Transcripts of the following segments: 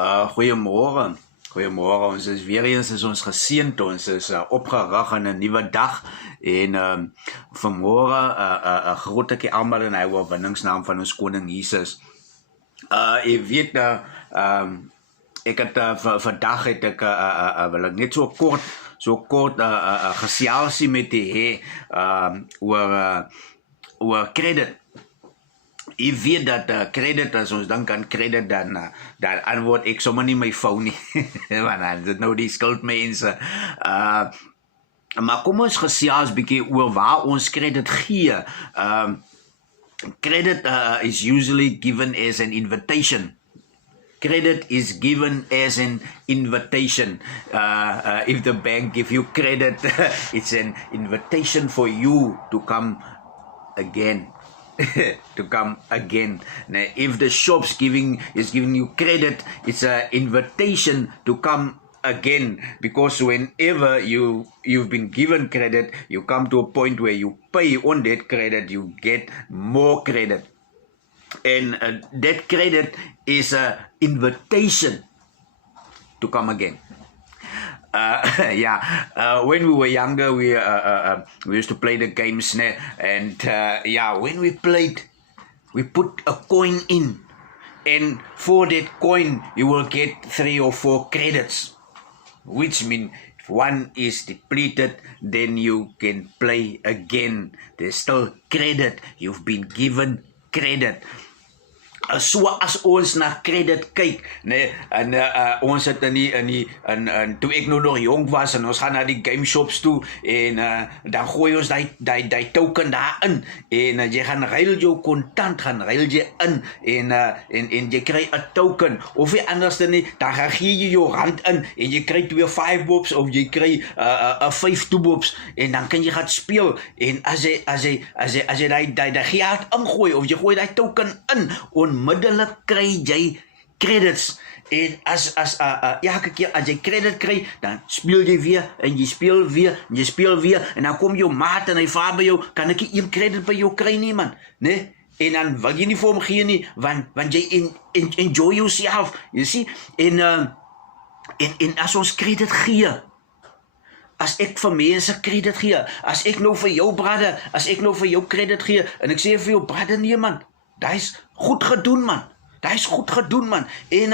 Goeiemôre. Goeiemôre. Ons is weer eens ons geseënd. Ons is opgerig in 'n nuwe dag en vanmôre 'n groet ek almal in hy oorwinningsnaam van ons koning Jesus. Ek weet ek het vandag het ek wil ek net so kort geselsie met die hê oor credit. Ek weet dat credit, as ons dink aan credit, dan antwoord ek sommer nie my foon nie, want dan dit nou die skuldmense. Maar kom ons gesels bietjie oor waar ons credit gee. Credit is usually given as an invitation. Credit is given as an invitation. If the bank give you credit, it's an invitation for you to come again. To come again. Now, if the shop's is giving you credit, it's an invitation to come again, because whenever you've been given credit, you come to a point where you pay on that credit, you get more credit, and that credit is an invitation to come again. When we were younger, we used to play the games, and when we played, we put a coin in, and for that coin, you will get 3 or 4 credits, which means if one is depleted, then you can play again. There's still credit. You've been given credit. So as ons na credit kyk, en ons het toe ek nog jong was, en ons gaan na die game shops toe, en dan gooi ons die token daarin, en jy gaan ruil jou kontant, gaan ruil jy in, en jy kry 'n token, of jy anders dan nie, dan gaan gee jy jou rand in, en jy kry 2 5 bobs, of jy kry 5 2 bobs, en dan kan jy gaan speel, en as jy die geld ingooi, of jy gooi die token in, onmiddellik kry jy credits, en elke keer as jy credit kry, dan speel jy weer, en jy speel weer, en jy speel weer, en dan kom jou maat en hy vraag by jou, kan ek nie 1 credit by jou kry nie, man, ne? En dan wil jy nie vir hom gee nie, want jy enjoy yourself, you see, en as ons credit gee, as ek vir mense credit gee, as ek nou vir jou brother, as ek nou vir jou credit gee, en ek sê vir jou brother, nee man, dat is goed gedoen, man. Dat is goed gedoen, man. En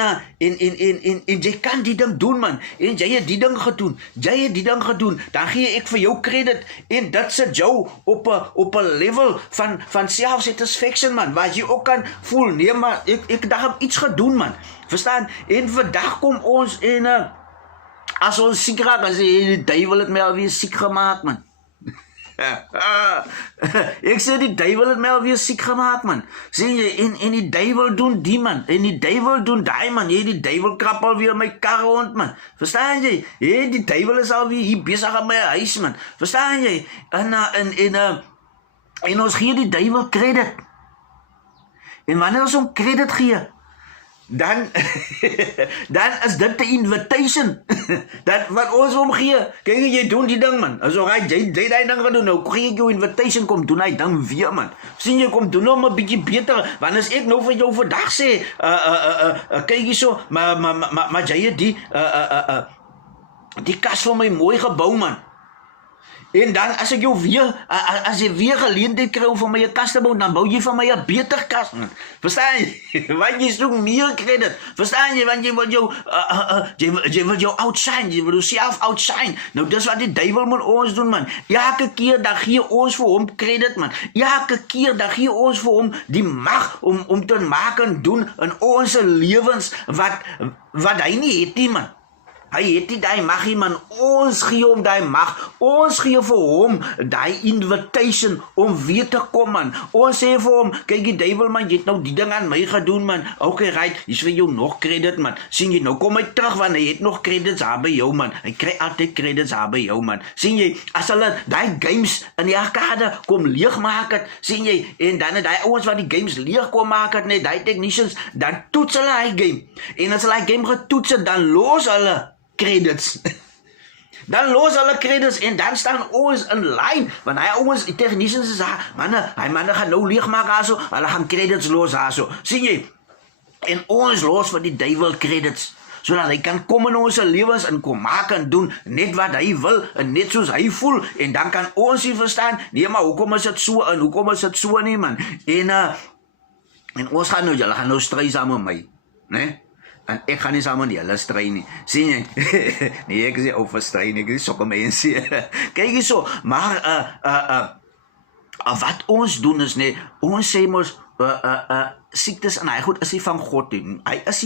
jy kan die ding doen, man. En jy het die ding gedoen. Jy het die ding gedoen. Dan gee ek vir jou credit. En dit sit jou op 'n level van self-satisfaction, man. Waar jy ook kan voel, nee, maar ek het iets gedoen, man. Verstaan? En vandag kom ons en as ons siek raak, dan sê die duiwel het my alweer siek gemaak, man. Ek sê die duiwel het my alweer siek gemaak, man. Sê jy, en die duiwel doen die, man. En die duiwel doen die, man. Die duiwel krap alweer my kar rond, man. Verstaan jy? Die duiwel is alweer hier besig aan my huis, man. Verstaan jy? En ons gee die duiwel credit. En wanneer ons hom credit gee, dan is dit 'n invitation. Dat wat ons hom gee. Kyk jy doen die ding, man. As alright, jy die ding gedoen, nou gee ek jou invitation, kom doen hy ding weer, man. Sien jy, kom doen hom 'n bietjie beter, want as ek nou vir jou vandag sê, kyk hierso, maar jy het die kas vir my mooi gebou, man. En dan as ek jou weer, as jy weer geleentheid kry om vir my 'n kas te bou, dan bou jy vir my 'n beter kas, man. Verstaan jy? Want jy soek meer credit. Verstaan jy? Want jy wil jou outshine, jy wil jouself outshine. Nou dis wat die duiwel moet ons doen, man. Elke keer dan gee ons vir hom credit, man. Elke keer dan gee ons vir hom die mag om te maak en doen in ons lewens wat hy nie het nie, man. Hy het nie die mag nie, man. Ons gee hom die mag. Ons gee vir hom die invitation om weer te kom, man. Ons sê vir hom, kyk die duiwel, man, jy het nou die ding aan my gedoen, man. Okay, right, hier's vir jou nog credit, man. Sien jy, nou kom hy terug, want hy het nog credits daar by jou, man. Hy kry altyd credits daar by jou, man. Sien jy, as hulle die games in die arcade kom leegmaak het, sien jy, en dan het die ouens wat die games leeg kom maak het, net die technicians, dan toets hulle die game. En as hulle die game getoets het, dan los hulle credits. Dan los hulle credits en dan staan ons in lyn, want hy ouens, die technicians is daar, manne gaan nou leegmaak daarso, hulle gaan credits los daarso. Sien jy? En ons los vir die duiwel credits, sodat hy kan kom in ons lewens en kom maak en doen net wat hy wil en net soos hy voel, en dan kan ons nie verstaan, nee maar hoekom is dit so en hoekom is dit so nie man, en ons gaan nou, julle gaan nou stry saam met my, né? En ek gaan nie saam met julle stry nie, sien jy? Nee, ek is nie over stry nie, ek is sokke mense, kyk hier so, maar wat ons doen is net, ons sê mos, siektes en hy goed is nie van God nie. Hy is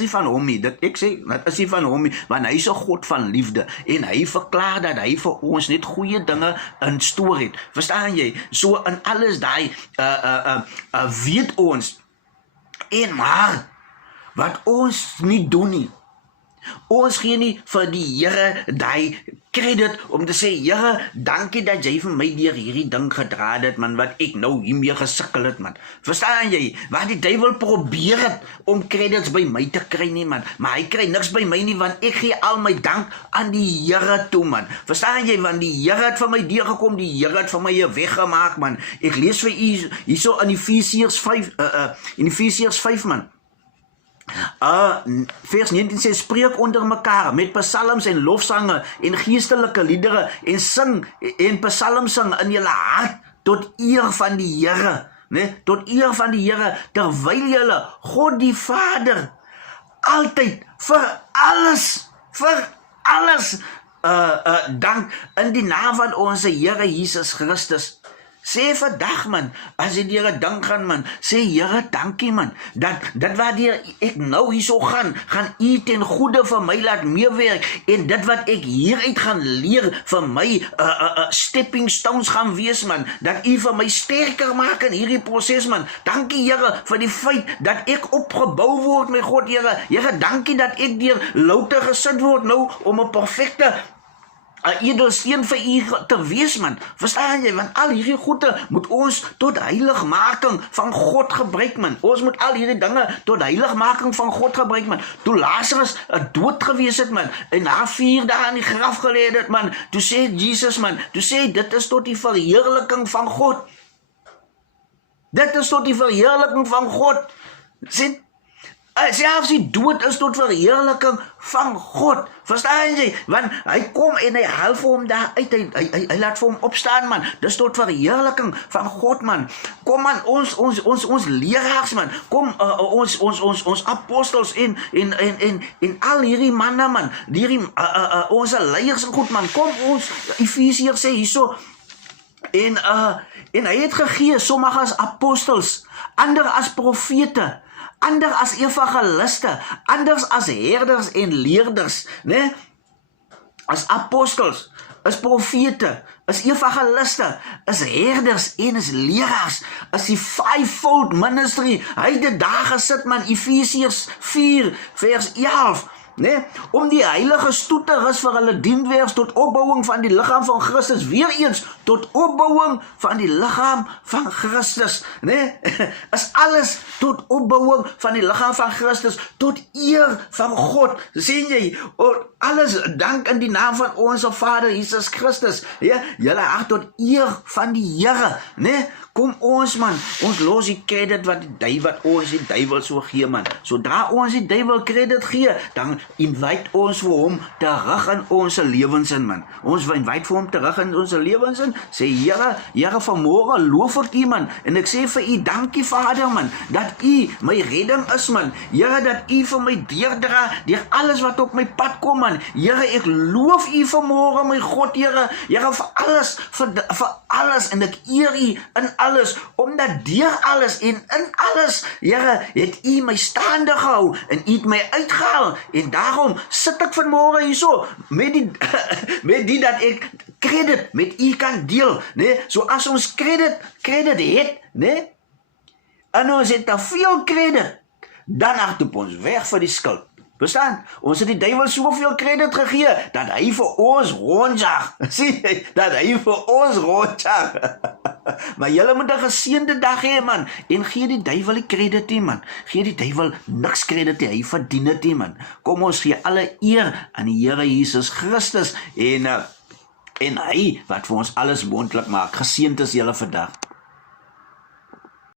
nie van hom nie. Ek sê, dit is nie van hom nie, want hy is 'n God van liefde en hy verklaar dat hy vir ons net goeie dinge instoor het. Verstaan jy? So in alles daai weet ons. En maar wat ons nie doen nie. Ons gee nie vir die Here daai credit om te sê, Here, dankie dat jy vir my deur hierdie ding gedra het, man, wat ek nou hiermee gesukkel het, man. Verstaan jy? Want die duiwel probeer het om credits by my te kry nie, man. Maar hy kry niks by my nie, want ek gee al my dank aan die Here toe, man. Verstaan jy? Want die Here het vir my deurgekom, die Here het vir my 'n weg gemaak, man. Ek lees vir u hierso in Efesiërs 5, man. Vers 19 sê, spreek onder mekaar met psalms en lofsange en geestelike liedere en sing en psalms sing in julle hart tot eer van die Here, né? Tot eer van die Here, terwyl julle God die Vader altyd vir alles dank in die naam van ons Here Jesus Christus. Sê vandag, man, as jy deur 'n ding gaan, man, sê Here, dankie, man, dat wat ek nou hierso gaan u ten goeie vir my laat meewerk, en dit wat ek hieruit gaan leer vir my stepping stones gaan wees, man, dat u vir my sterker maak in hierdie proses, man. Dankie, Here, vir die feit dat ek opgebou word, my God, Here. Here, dankie dat ek deur louter gesit word nou om 'n perfekte edelsteen vir u te wees, man. Verstaan jy? Want al hierdie goede moet ons tot heiligmaking van God gebruik, man. Ons moet al hierdie dinge tot heiligmaking van God gebruik, man. Toe Lazarus dood gewees het, man, en na 4 dae in die graf gelê het, man, toe sê Jesus, man, toe sê dit is tot die verheerliking van God. Dit is tot die verheerliking van God. Sê, selfs die dood is tot verheerliking van God. Verstaan jy? Want hy kom en hy haal vir hom daar uit. Hy laat vir hom opstaan, man. Dis tot verheerliking van God, man. Kom, man, ons leraars, man. Kom, ons apostels en al hierdie manne, man. Ons leiers en goed, man. Kom, ons Efesiërs sê hierso. En hy het gegee, sommige as apostels, ander as profete, ander as evangeliste, anders as herders en leerders, né? As apostels, as profete, as evangeliste, as herders en as leraars, as die fivefold ministry. Hy het dit daar gesit, man, Efesiërs 4 vers 11. Nee, om die heiliges toe te rus vir hulle dienwerks tot opbouing van die liggaam van Christus, weer eens tot opbouing van die liggaam van Christus, nee, is alles tot opbouing van die liggaam van Christus, tot eer van God. Sien jy, alles dank in die naam van ons Vader Jesus Christus, ja, julle hart tot eer van die Here, nee. Kom ons, man, ons los die credit wat ons die duiwel so gee, man. Sodra ons die duiwel credit gee, dan invite ons vir hom terug in ons lewens in, man. Ons invite vir hom terug in ons lewens in, sê, Here, vanmôre loof ek u, man, en ek sê vir u, dankie Vader, man, dat u my redding is, man. Here, dat u vir my deurdra, deur alles wat op my pad kom, man. Here, ek loof u vanmôre, my God, Here, vir alles, en ek eer u in alles, omdat deur alles en in alles, Here, het u my staande gehou, en u het my uitgehaal, en daarom sit ek vanmôre hierso, met die dat ek credit met u kan deel, nee, so as ons credit het, nee, en ons het te veel credit, dan hardloop ons weg vir die skuld. Verstaan? Ons het die duiwel soveel credit gegee, dat hy vir ons rondjag. Sien jy? Dat hy vir ons rondjag. Maar julle moet 'n geseënde dag hê, man. En gee die duiwel die credit nie, man. Gee die duiwel niks credit nie. Hy verdien dit nie, man. Kom ons gee alle eer aan die Here Jesus Christus. En hy wat vir ons alles moontlik maak. Geseënd is julle vandag.